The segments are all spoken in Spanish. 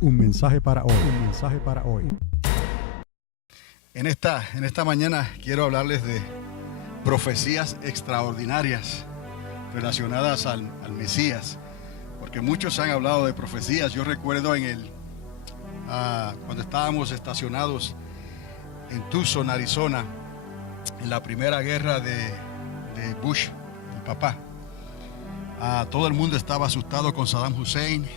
Un mensaje para hoy. Un mensaje para hoy. En esta mañana quiero hablarles de profecías extraordinarias relacionadas al Mesías, porque muchos han hablado de profecías. Yo recuerdo cuando estábamos estacionados en Tucson, Arizona, en la primera guerra de Bush, el papá. Todo el mundo estaba asustado con Saddam Hussein,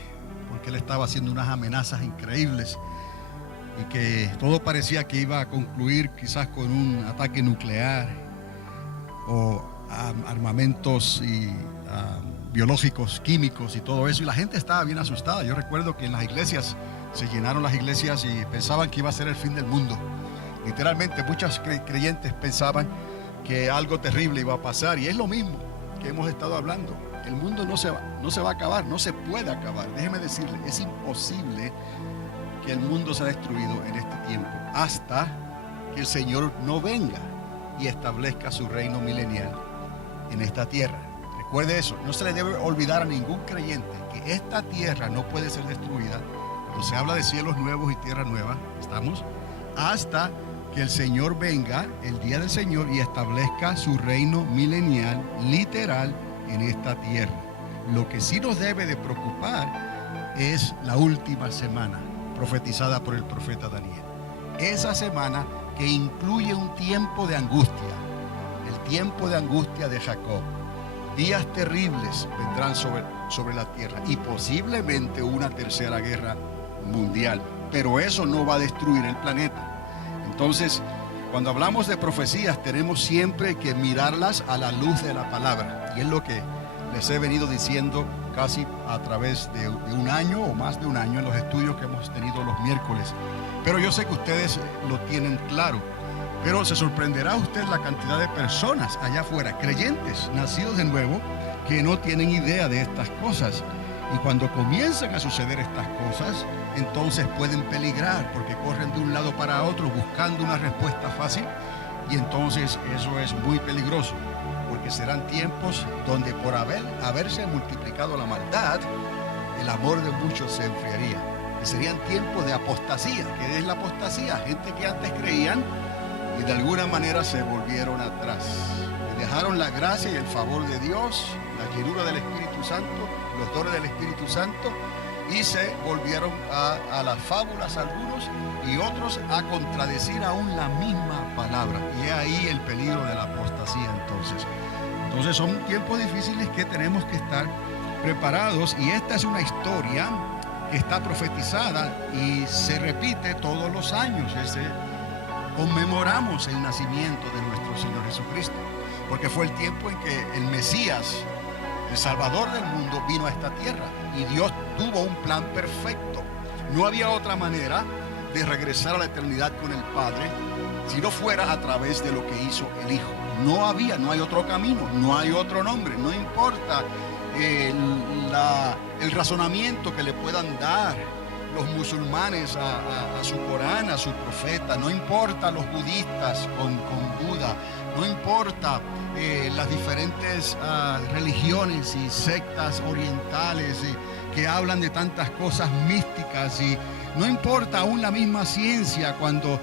porque él estaba haciendo unas amenazas increíbles y que todo parecía que iba a concluir quizás con un ataque nuclear o armamentos biológicos, químicos y todo eso, y la gente estaba bien asustada. Yo recuerdo que en las iglesias se llenaron las iglesias y pensaban que iba a ser el fin del mundo. Literalmente muchos creyentes pensaban que algo terrible iba a pasar, y es lo mismo que hemos estado hablando. El mundo no se va a acabar, no se puede acabar. Déjeme decirle, es imposible que el mundo sea destruido en este tiempo hasta que el Señor no venga y establezca su reino milenial en esta tierra. Recuerde eso, no se le debe olvidar a ningún creyente que esta tierra no puede ser destruida cuando se habla de cielos nuevos y tierra nueva, ¿estamos? Hasta que el Señor venga, el día del Señor, y establezca su reino milenial literal en esta tierra. Lo que sí nos debe de preocupar es la última semana profetizada por el profeta Daniel. Esa semana que incluye un tiempo de angustia, el tiempo de angustia de Jacob. Días terribles vendrán sobre la tierra y posiblemente una tercera guerra mundial, pero eso no va a destruir el planeta. Entonces, cuando hablamos de profecías, tenemos siempre que mirarlas a la luz de la palabra, y es lo que les he venido diciendo casi a través de un año o más de un año en los estudios que hemos tenido los miércoles. Pero yo sé que ustedes lo tienen claro, pero se sorprenderá usted la cantidad de personas allá afuera, creyentes, nacidos de nuevo, que no tienen idea de estas cosas. Y cuando comienzan a suceder estas cosas, entonces pueden peligrar, porque corren de un lado para otro buscando una respuesta fácil, y entonces eso es muy peligroso, porque serán tiempos donde por haberse multiplicado la maldad, el amor de muchos se enfriaría. Y serían tiempos de apostasía. ¿Qué es la apostasía? Gente que antes creían y de alguna manera se volvieron atrás. Dejaron la gracia y el favor de Dios, la llenura del Espíritu Santo, los dones del Espíritu Santo, y se volvieron a las fábulas algunos, y otros a contradecir aún la misma palabra. Y es ahí el peligro de la apostasía. Entonces son tiempos difíciles que tenemos que estar preparados, y esta es una historia que está profetizada y se repite todos los años. Conmemoramos el nacimiento de nuestro Señor Jesucristo, porque fue el tiempo en que el Mesías, el Salvador del mundo, vino a esta tierra, y Dios tuvo un plan perfecto. No había otra manera de regresar a la eternidad con el Padre si no fuera a través de lo que hizo el Hijo. No hay otro camino, no hay otro nombre. No importa el razonamiento que le puedan dar los musulmanes a su Corán, a su profeta, no importa los budistas con Buda, no importa las diferentes religiones y sectas orientales que hablan de tantas cosas místicas, y no importa aún la misma ciencia cuando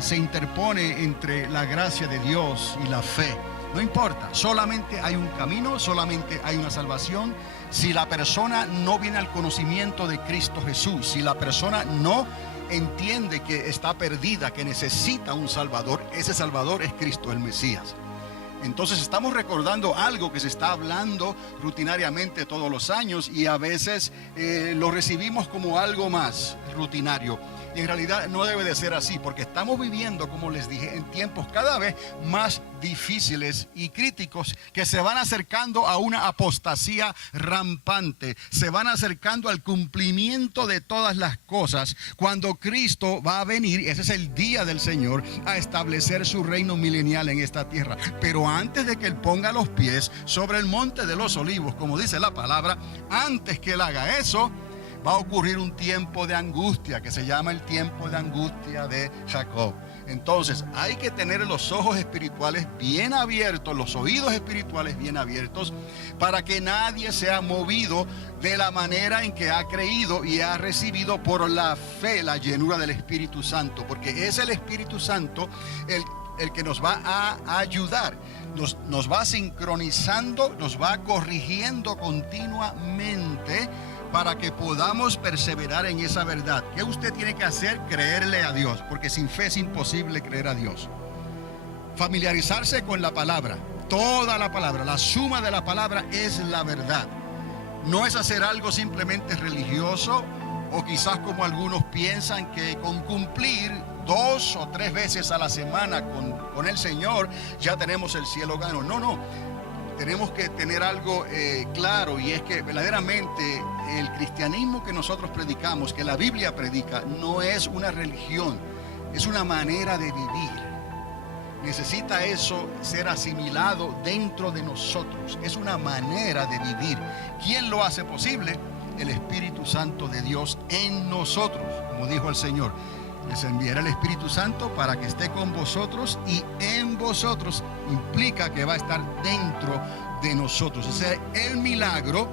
se interpone entre la gracia de Dios y la fe. No importa, solamente hay un camino, solamente hay una salvación. Si la persona no viene al conocimiento de Cristo Jesús, si la persona no entiende que está perdida, que necesita un Salvador, ese Salvador es Cristo, el Mesías. Entonces estamos recordando algo que se está hablando rutinariamente todos los años, y a veces lo recibimos como algo más rutinario. Y en realidad no debe de ser así, porque estamos viviendo, como les dije, en tiempos cada vez más difíciles y críticos, que se van acercando a una apostasía rampante, se van acercando al cumplimiento de todas las cosas, cuando Cristo va a venir, ese es el día del Señor, a establecer su reino milenial en esta tierra. Pero antes de que Él ponga los pies sobre el monte de los olivos, como dice la palabra, antes que Él haga eso, va a ocurrir un tiempo de angustia que se llama el tiempo de angustia de Jacob. Entonces hay que tener los ojos espirituales bien abiertos, los oídos espirituales bien abiertos, para que nadie sea movido de la manera en que ha creído y ha recibido por la fe la llenura del Espíritu Santo, porque es el Espíritu Santo el que nos va a ayudar, nos va sincronizando, nos va corrigiendo continuamente para que podamos perseverar en esa verdad. ¿Qué usted tiene que hacer? Creerle a Dios, porque sin fe es imposible creer a Dios. Familiarizarse con la palabra, toda la palabra, la suma de la palabra es la verdad. No es hacer algo simplemente religioso, o quizás como algunos piensan que con cumplir 2 o 3 veces a la semana con el Señor ya tenemos el cielo gano. No. Tenemos que tener algo claro, y es que verdaderamente el cristianismo que nosotros predicamos, que la Biblia predica, no es una religión, es una manera de vivir. Necesita eso ser asimilado dentro de nosotros. Es una manera de vivir. ¿Quién lo hace posible? El Espíritu Santo de Dios en nosotros, como dijo el Señor. Les enviará el Espíritu Santo para que esté con vosotros, y en vosotros implica que va a estar dentro de nosotros. O sea, el milagro,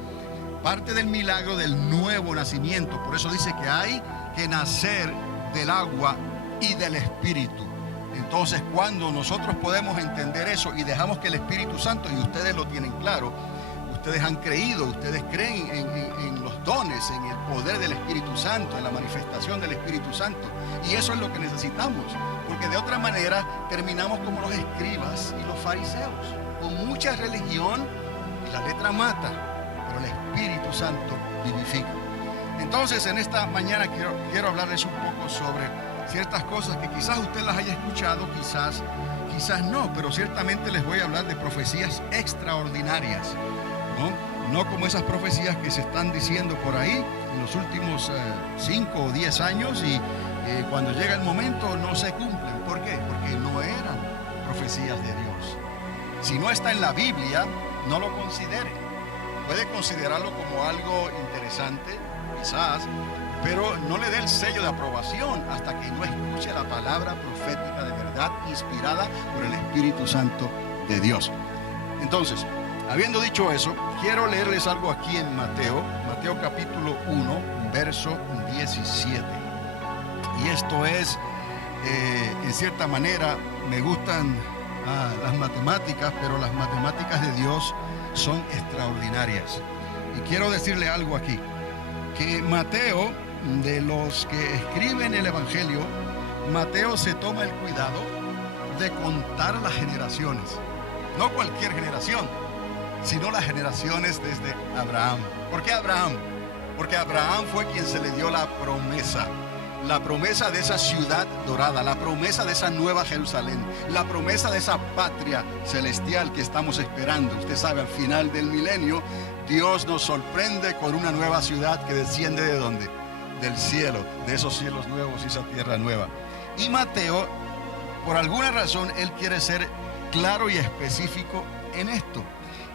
parte del milagro del nuevo nacimiento. Por eso dice que hay que nacer del agua y del Espíritu. Entonces, cuando nosotros podemos entender eso y dejamos que el Espíritu Santo, y ustedes lo tienen claro, ustedes han creído, ustedes creen en los dones, en el poder del Espíritu Santo, en la manifestación del Espíritu Santo. Y eso es lo que necesitamos, porque de otra manera terminamos como los escribas y los fariseos, con mucha religión y la letra mata, pero el Espíritu Santo vivifica. Entonces, en esta mañana quiero hablarles un poco sobre ciertas cosas que quizás usted las haya escuchado, quizás no, pero ciertamente les voy a hablar de profecías extraordinarias. No como esas profecías que se están diciendo por ahí en los últimos 5 o 10 años, y cuando llega el momento no se cumplen. ¿Por qué? Porque no eran profecías de Dios. Si no está en la Biblia, no lo considere. Puede considerarlo como algo interesante, quizás, pero no le dé el sello de aprobación hasta que no escuche la palabra profética de verdad inspirada por el Espíritu Santo de Dios. Entonces, habiendo dicho eso, quiero leerles algo aquí en Mateo capítulo 1, verso 17. Y esto es, en cierta manera, me gustan las matemáticas, pero las matemáticas de Dios son extraordinarias. Y quiero decirle algo aquí, que Mateo, de los que escriben el Evangelio, Mateo se toma el cuidado de contar las generaciones. No cualquier generación, sino las generaciones desde Abraham. ¿Por qué Abraham? Porque Abraham fue quien se le dio la promesa de esa ciudad dorada, la promesa de esa nueva Jerusalén, la promesa de esa patria celestial que estamos esperando. Usted sabe, al final del milenio, Dios nos sorprende con una nueva ciudad que desciende ¿de dónde? Del cielo, de esos cielos nuevos y esa tierra nueva. Y Mateo, por alguna razón, él quiere ser claro y específico en esto.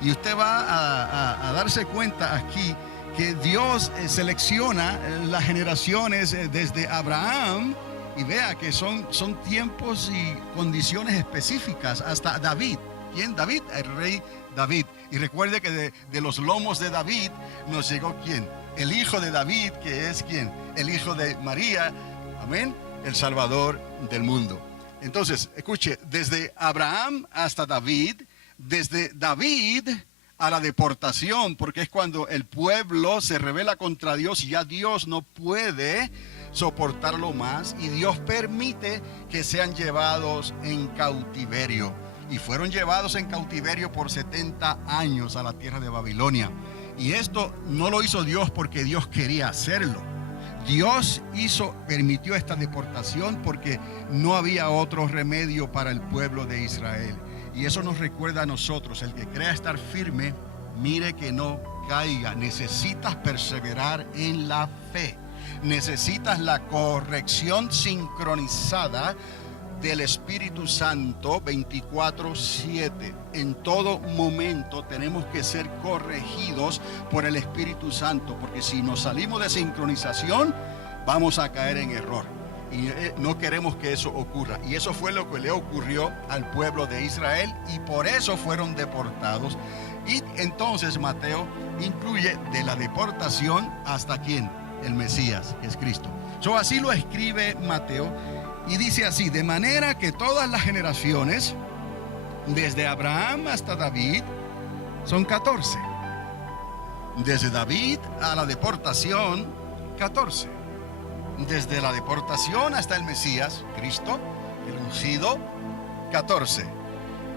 Y usted va a darse cuenta aquí que Dios selecciona las generaciones desde Abraham, y vea que son tiempos y condiciones específicas hasta David. ¿Quién? David, el rey David. Y recuerde que de los lomos de David nos llegó ¿quién? El hijo de David, que es ¿quién? El hijo de María, amén, el Salvador del mundo. Entonces, escuche, desde Abraham hasta David, desde David a la deportación, porque es cuando el pueblo se rebela contra Dios y ya Dios no puede soportarlo más, y Dios permite que sean llevados en cautiverio. Y fueron llevados en cautiverio por 70 años a la tierra de Babilonia. Y esto no lo hizo Dios porque Dios quería hacerlo. Dios permitió esta deportación porque no había otro remedio para el pueblo de Israel. Y eso nos recuerda a nosotros, el que crea estar firme, mire que no caiga. Necesitas perseverar en la fe. Necesitas la corrección sincronizada del Espíritu Santo 24/7. En todo momento tenemos que ser corregidos por el Espíritu Santo, porque si nos salimos de sincronización, vamos a caer en error. Y no queremos que eso ocurra. Y eso fue lo que le ocurrió al pueblo de Israel, y por eso fueron deportados. Y entonces Mateo incluye de la deportación hasta quién, el Mesías, que es Cristo. Así lo escribe Mateo, y dice así: de manera que todas las generaciones desde Abraham hasta David son 14. Desde David a la deportación, 14. Desde la deportación hasta el Mesías, Cristo, el ungido, 14.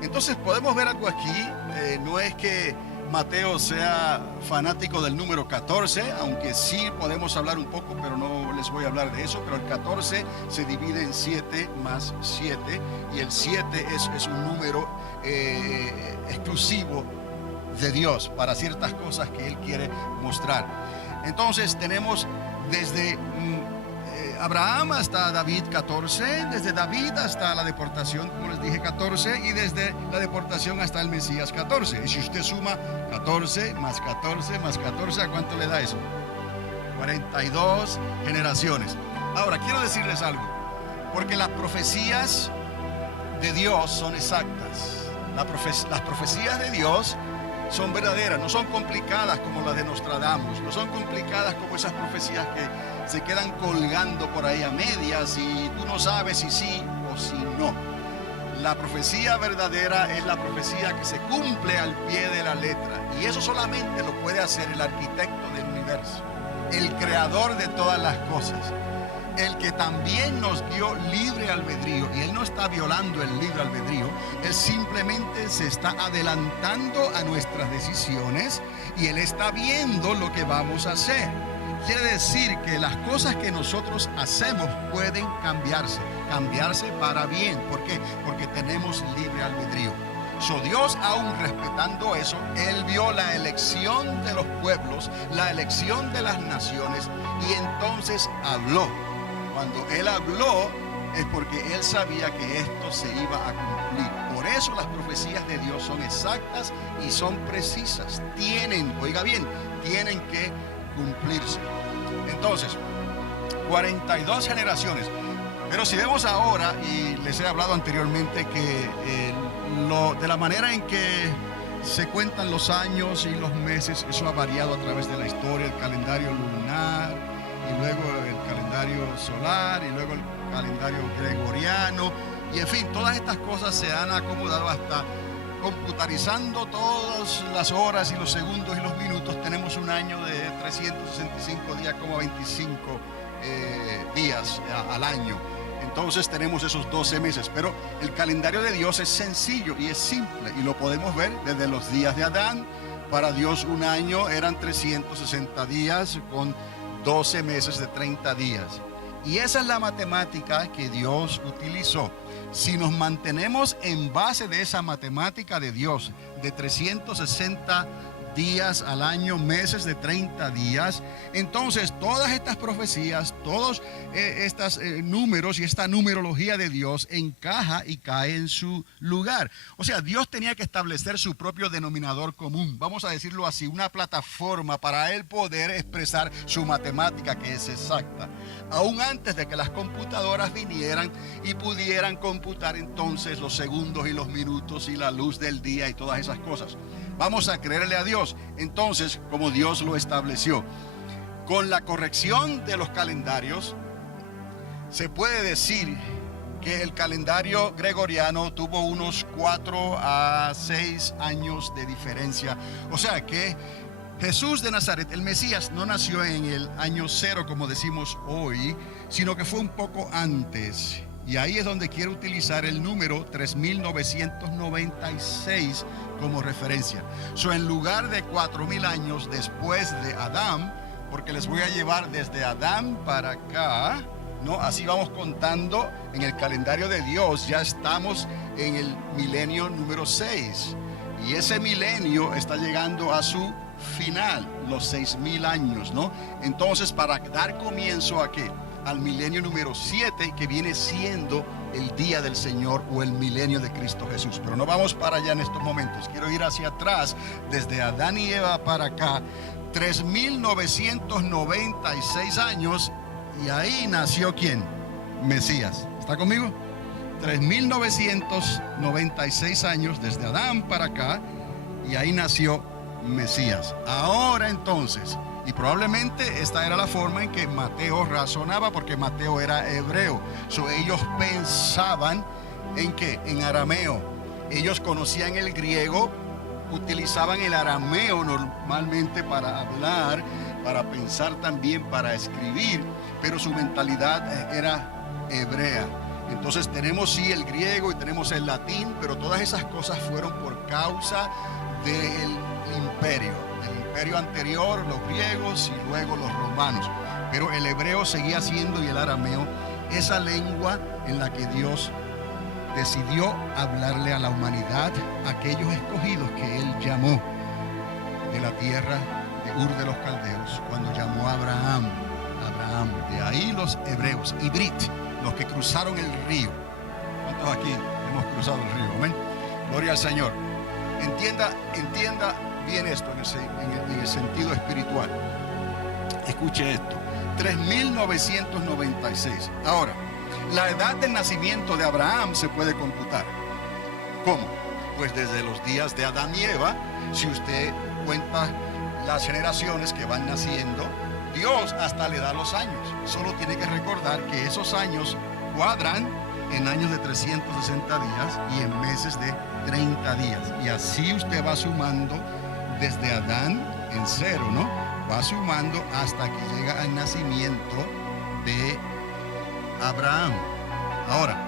Entonces podemos ver algo aquí. No es que Mateo sea fanático del número 14, aunque sí podemos hablar un poco, pero no les voy a hablar de eso. Pero el 14 se divide en 7 más 7, y el 7 es un número exclusivo de Dios para ciertas cosas que Él quiere mostrar. Entonces tenemos desde Abraham hasta David 14, desde David hasta la deportación, como les dije, 14, y desde la deportación hasta el Mesías, 14. Y si usted suma 14 más 14 más 14, ¿a cuánto le da eso? 42 generaciones. Ahora, quiero decirles algo, porque las profecías de Dios son exactas. Las profecías de Dios son verdaderas, no son complicadas como las de Nostradamus, no son complicadas como esas profecías que se quedan colgando por ahí a medias y tú no sabes si sí o si no. La profecía verdadera es la profecía que se cumple al pie de la letra, y eso solamente lo puede hacer el arquitecto del universo, el creador de todas las cosas, el que también nos dio libre albedrío. Y Él no está violando el libre albedrío, Él simplemente se está adelantando a nuestras decisiones, y Él está viendo lo que vamos a hacer. Quiere decir que las cosas que nosotros hacemos pueden cambiarse para bien. ¿Por qué? Porque tenemos libre albedrío. Dios, aún respetando eso, Él vio la elección de los pueblos, la elección de las naciones, y entonces habló. Cuando Él habló es porque Él sabía que esto se iba a cumplir. Por eso las profecías de Dios son exactas y son precisas. Oiga bien, tienen que cumplirse. Entonces, 42 generaciones. Pero si vemos ahora, y les he hablado anteriormente que de la manera en que se cuentan los años y los meses, eso ha variado a través de la historia, el calendario lunar, y luego el calendario solar, y luego el calendario gregoriano, y en fin, todas estas cosas se han acomodado hasta computarizando todas las horas y los segundos y los minutos. Tenemos un año de 365 días, como 25 días al año. Entonces tenemos esos 12 meses, pero el calendario de Dios es sencillo y es simple, y lo podemos ver desde los días de Adán. Para Dios un año eran 360 días con 12 meses de 30 días. Y esa es la matemática que Dios utilizó. Si nos mantenemos en base de esa matemática de Dios, de 360 días al año, meses de 30 días, entonces todas estas profecías, todos estos números y esta numerología de Dios encaja y cae en su lugar. O sea, Dios tenía que establecer su propio denominador común, vamos a decirlo así, una plataforma para Él poder expresar su matemática, que es exacta, aún antes de que las computadoras vinieran y pudieran computar entonces los segundos y los minutos y la luz del día y todas esas cosas. Vamos a creerle a Dios, entonces, como Dios lo estableció. Con la corrección de los calendarios, se puede decir que el calendario gregoriano tuvo unos 4 a 6 años de diferencia. O sea que Jesús de Nazaret, el Mesías, no nació en el año 0, como decimos hoy, sino que fue un poco antes. Y ahí es donde quiero utilizar el número 3996 como referencia. En lugar de 4000 años después de Adán, porque les voy a llevar desde Adán para acá, ¿no? Así vamos contando en el calendario de Dios. Ya estamos en el milenio número 6. Y ese milenio está llegando a su final, los 6000 años, ¿no? Entonces, para dar comienzo a ¿qué? Al milenio número 7, que viene siendo el día del Señor o el milenio de Cristo Jesús. Pero no vamos para allá en estos momentos. Quiero ir hacia atrás, desde Adán y Eva para acá, 3996 años, y ahí nació ¿quién? Mesías. ¿Está conmigo? 3.996 años desde Adán para acá, y ahí nació Mesías. Ahora entonces, y probablemente esta era la forma en que Mateo razonaba, porque Mateo era hebreo. Ellos pensaban en qué, en arameo. Ellos conocían el griego, utilizaban el arameo normalmente para hablar, para pensar también, para escribir, pero su mentalidad era hebrea. Entonces tenemos sí el griego y tenemos el latín, pero todas esas cosas fueron por causa del imperio anterior, los griegos y luego los romanos. Pero el hebreo seguía siendo, y el arameo, esa lengua en la que Dios decidió hablarle a la humanidad, aquellos escogidos que Él llamó de la tierra de Ur de los Caldeos, cuando llamó a Abraham. De ahí los hebreos, Ibrit, los que cruzaron el río. ¿Cuántos aquí hemos cruzado el río? Amén. Gloria al Señor. Entienda bien esto en el sentido espiritual. Escuche esto. 3.996. Ahora, la edad del nacimiento de Abraham se puede computar. ¿Cómo? Pues desde los días de Adán y Eva, si usted cuenta las generaciones que van naciendo, Dios hasta le da los años. Solo tiene que recordar que esos años cuadran en años de 360 días y en meses de 30 días. Y así usted va sumando desde Adán en cero, ¿no? Va sumando hasta que llega al nacimiento de Abraham. Ahora,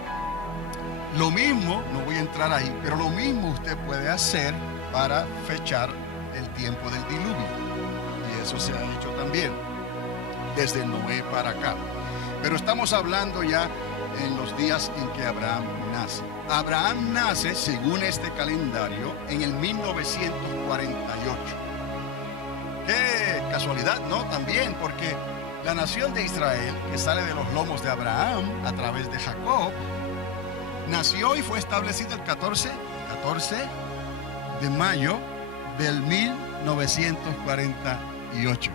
lo mismo, no voy a entrar ahí, pero lo mismo usted puede hacer para fechar el tiempo del diluvio. Y eso se ha hecho también desde Noé para acá. Pero estamos hablando ya en los días en que Abraham nace. Abraham nace, según este calendario, en el 1948. Qué casualidad, ¿no? También, porque la nación de Israel, que sale de los lomos de Abraham a través de Jacob, nació y fue establecida el 14 de mayo del 1948.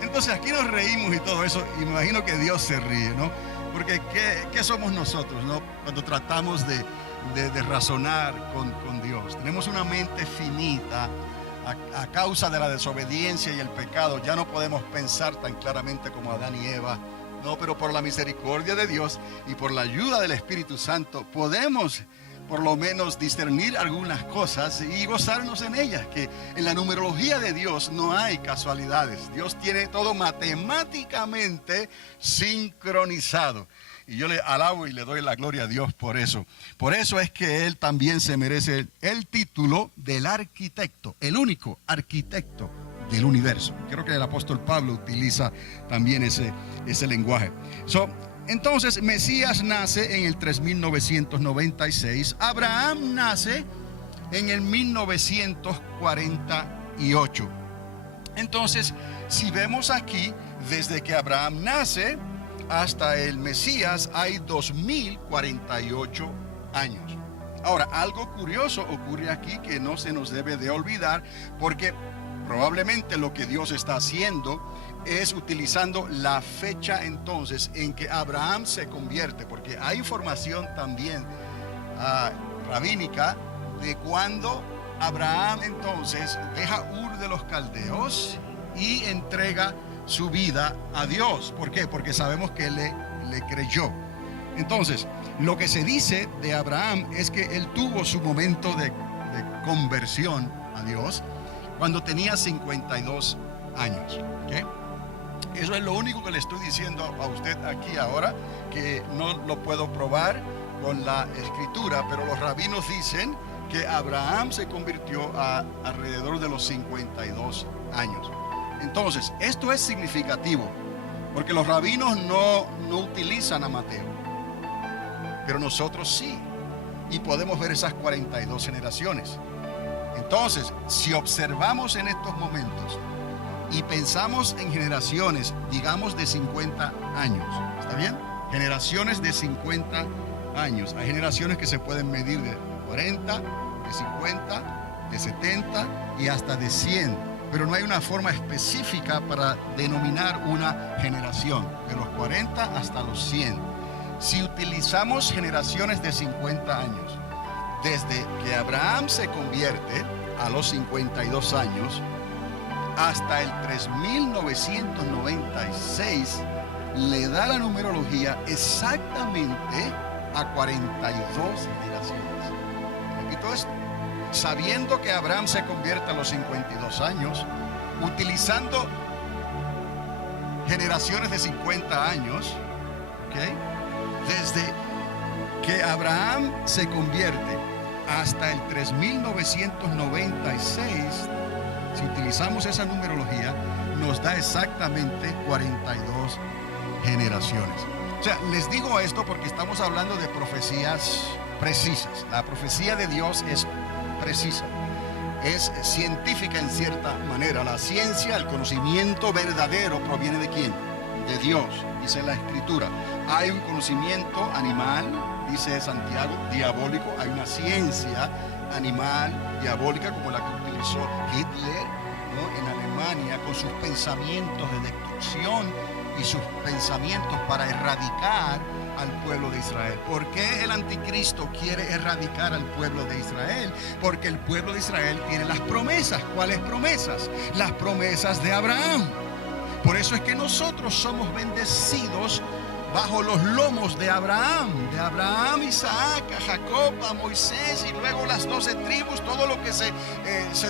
Entonces aquí nos reímos y todo eso, y me imagino que Dios se ríe, ¿no? Porque ¿qué somos nosotros, no? Cuando tratamos de razonar con Dios. Tenemos una mente finita. A causa de la desobediencia y el pecado, ya no podemos pensar tan claramente como Adán y Eva. No, pero por la misericordia de Dios y por la ayuda del Espíritu Santo, podemos por lo menos discernir algunas cosas y gozarnos en ellas, que en la numerología de Dios no hay casualidades. Dios tiene todo matemáticamente sincronizado. Y yo le alabo y le doy la gloria a Dios por eso. Por eso es que Él también se merece el título del arquitecto, el único arquitecto del universo. Creo que el apóstol Pablo utiliza también ese lenguaje. Entonces, Mesías nace en el 3996. Abraham nace en el 1948. Entonces, si vemos aquí, desde que Abraham nace hasta el Mesías hay 2048 años. Ahora, algo curioso ocurre aquí que no se nos debe de olvidar, porque probablemente lo que Dios está haciendo es utilizando la fecha entonces en que Abraham se convierte, porque hay información también rabínica de cuando Abraham entonces deja Ur de los Caldeos y entrega su vida a Dios. ¿Por qué? Porque sabemos que le creyó. Entonces, lo que se dice de Abraham es que él tuvo su momento de conversión a Dios cuando tenía 52 años. ¿Okay? Eso es lo único que le estoy diciendo a usted aquí ahora, que no lo puedo probar con la escritura, pero los rabinos dicen que Abraham se convirtió alrededor de los 52 años. Entonces, esto es significativo, porque los rabinos no utilizan a Mateo, pero nosotros sí, y podemos ver esas 42 generaciones. Entonces, si observamos en estos momentos y pensamos en generaciones, digamos de 50 años, ¿está bien? Generaciones de 50 años. Hay generaciones que se pueden medir de 40, de 50, de 70 y hasta de 100. Pero no hay una forma específica para denominar una generación, de los 40 hasta los 100. Si utilizamos generaciones de 50 años, desde que Abraham se convierte a los 52 años hasta el 3996, le da la numerología exactamente a 42 generaciones. Repito esto. Sabiendo que Abraham se convierte a los 52 años, utilizando generaciones de 50 años, ¿okay? Desde que Abraham se convierte hasta el 3996, si utilizamos esa numerología, nos da exactamente 42 generaciones. O sea, les digo esto porque estamos hablando de profecías precisas. La profecía de Dios es precisa, es científica en cierta manera. La ciencia, el conocimiento verdadero proviene de ¿quién? De Dios, dice la Escritura. Hay un conocimiento animal, dice Santiago, diabólico. Hay una ciencia animal, diabólica, como la que utilizó Hitler, ¿no?, en Alemania, con sus pensamientos de destrucción y sus pensamientos para erradicar al pueblo de Israel. ¿Por qué el anticristo quiere erradicar al pueblo de Israel? Porque el pueblo de Israel tiene las promesas. ¿Cuáles promesas? Las promesas de Abraham. Por eso es que nosotros somos bendecidos bajo los lomos de Abraham, Isaac, a Jacob, a Moisés, y luego las 12 tribus, todo lo que se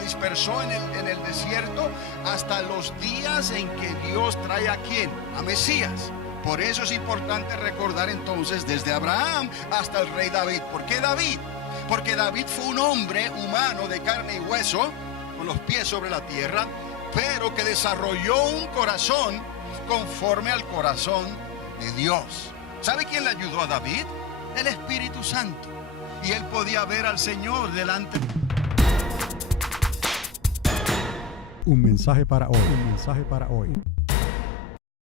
dispersó en el desierto, hasta los días en que Dios trae ¿a quién? A Mesías. Por eso es importante recordar entonces desde Abraham hasta el rey David. ¿Por qué David? Porque David fue un hombre humano de carne y hueso, con los pies sobre la tierra, pero que desarrolló un corazón conforme al corazón de Dios. ¿Sabe quién le ayudó a David? El Espíritu Santo. Y él podía ver al Señor delante. Un mensaje para hoy. Un mensaje para hoy.